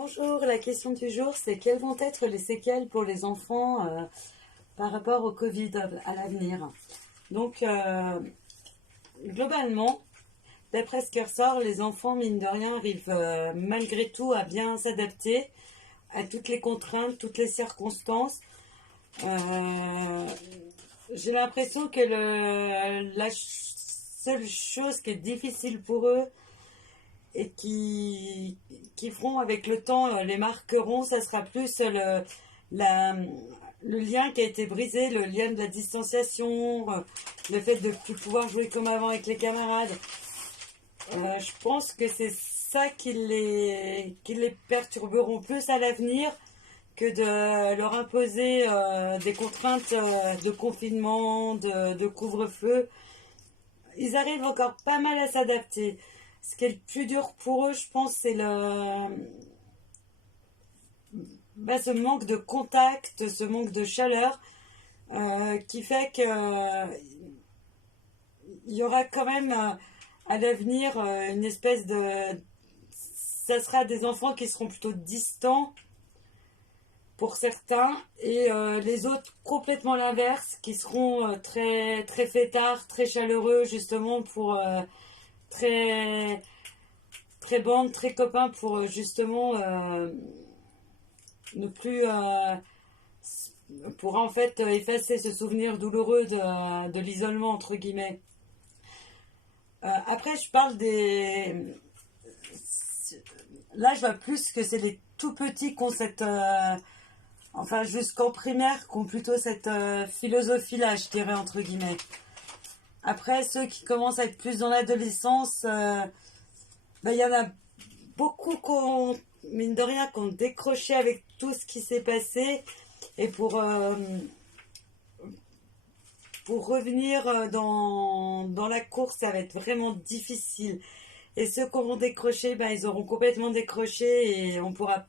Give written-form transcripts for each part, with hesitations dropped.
Bonjour, la question du jour, c'est quelles vont être les séquelles pour les enfants par rapport au Covid à l'avenir. Donc, globalement, d'après ce qui ressort, les enfants, mine de rien, arrivent malgré tout à bien s'adapter à toutes les contraintes, toutes les circonstances. Euh, j'ai l'impression que la seule chose qui est difficile pour eux, et qui feront avec le temps, les marqueront, ça sera plus la- le lien qui a été brisé, le lien de la distanciation, le fait de ne plus pouvoir jouer comme avant avec les camarades. Je pense que c'est ça qui les perturberont plus à l'avenir que de leur imposer des contraintes de confinement, de couvre-feu. Ils arrivent encore pas mal à s'adapter. Ce qui est le plus dur pour eux, je pense, c'est ce manque de contact, ce manque de chaleur, qui fait que il y aura quand même à l'avenir une espèce de... Ça sera des enfants qui seront plutôt distants pour certains, et les autres complètement l'inverse, qui seront très, très fêtards, très chaleureux, justement, pour... très très bande, très copains pour justement ne plus pour en fait effacer ce souvenir douloureux de l'isolement entre guillemets. Après je parle des... Là je vois plus que c'est les tout petits qui ont cette... enfin jusqu'en primaire qui ont plutôt cette philosophie là je dirais entre guillemets. Après ceux qui commencent à être plus dans l'adolescence... il y en a beaucoup mine de rien, qui ont décroché avec tout ce qui s'est passé. Et pour revenir dans la course, ça va être vraiment difficile. Et ceux qui auront décroché, ils auront complètement décroché et on pourra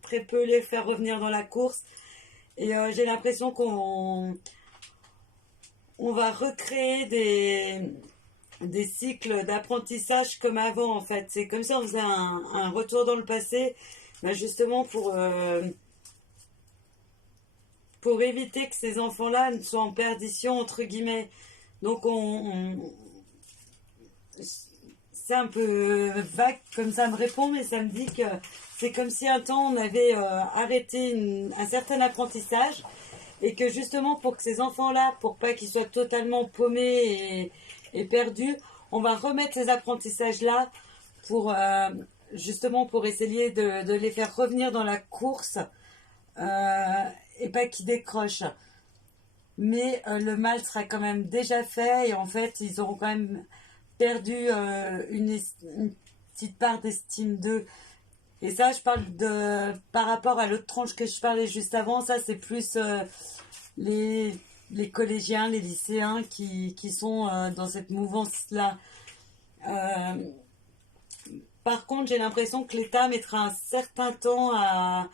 très peu les faire revenir dans la course. Et j'ai l'impression on va recréer des cycles d'apprentissage comme avant en fait. C'est comme si on faisait un retour dans le passé, justement pour éviter que ces enfants-là ne soient en perdition entre guillemets. Donc c'est un peu vague comme ça me répond, mais ça me dit que c'est comme si un temps on avait arrêté un certain apprentissage et que justement pour que ces enfants-là, pour pas qu'ils soient totalement paumés et perdus, on va remettre ces apprentissages-là pour justement pour essayer de les faire revenir dans la course et pas qu'ils décrochent. Mais le mal sera quand même déjà fait et en fait ils auront quand même perdu une petite part d'estime d'eux. Et ça, je parle par rapport à l'autre tranche que je parlais juste avant, ça c'est plus les, les collégiens, les lycéens qui sont dans cette mouvance-là. Euh, Par contre, j'ai l'impression que l'État mettra un certain temps à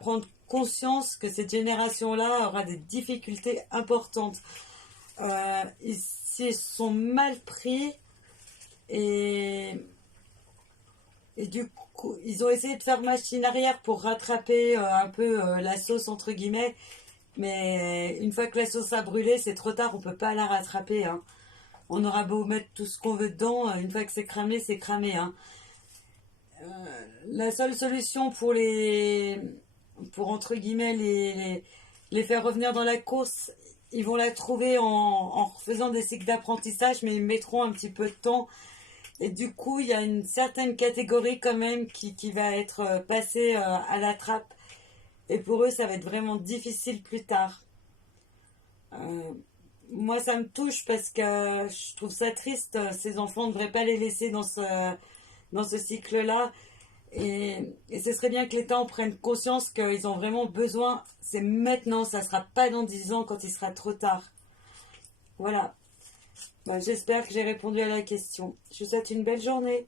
prendre conscience que cette génération-là aura des difficultés importantes. Ils s'y sont mal pris et, et du coup, ils ont essayé de faire machine arrière pour rattraper un peu la sauce entre guillemets. Mais une fois que la sauce a brûlé, c'est trop tard, on peut pas la rattraper, hein. On aura beau mettre tout ce qu'on veut dedans, une fois que c'est cramé, c'est cramé, hein. La seule solution pour entre guillemets les faire revenir dans la course, ils vont la trouver en faisant des cycles d'apprentissage, mais ils mettront un petit peu de temps. Et du coup, il y a une certaine catégorie quand même qui va être passée à la trappe. Et pour eux, ça va être vraiment difficile plus tard. Euh, Moi, ça me touche parce que je trouve ça triste. Ces enfants, on ne devrait pas les laisser dans ce cycle-là. Et ce serait bien que l'État en prenne conscience qu'ils ont vraiment besoin. C'est maintenant, ça ne sera pas dans 10 ans quand il sera trop tard. Voilà. J'espère que j'ai répondu à la question. Je vous souhaite une belle journée.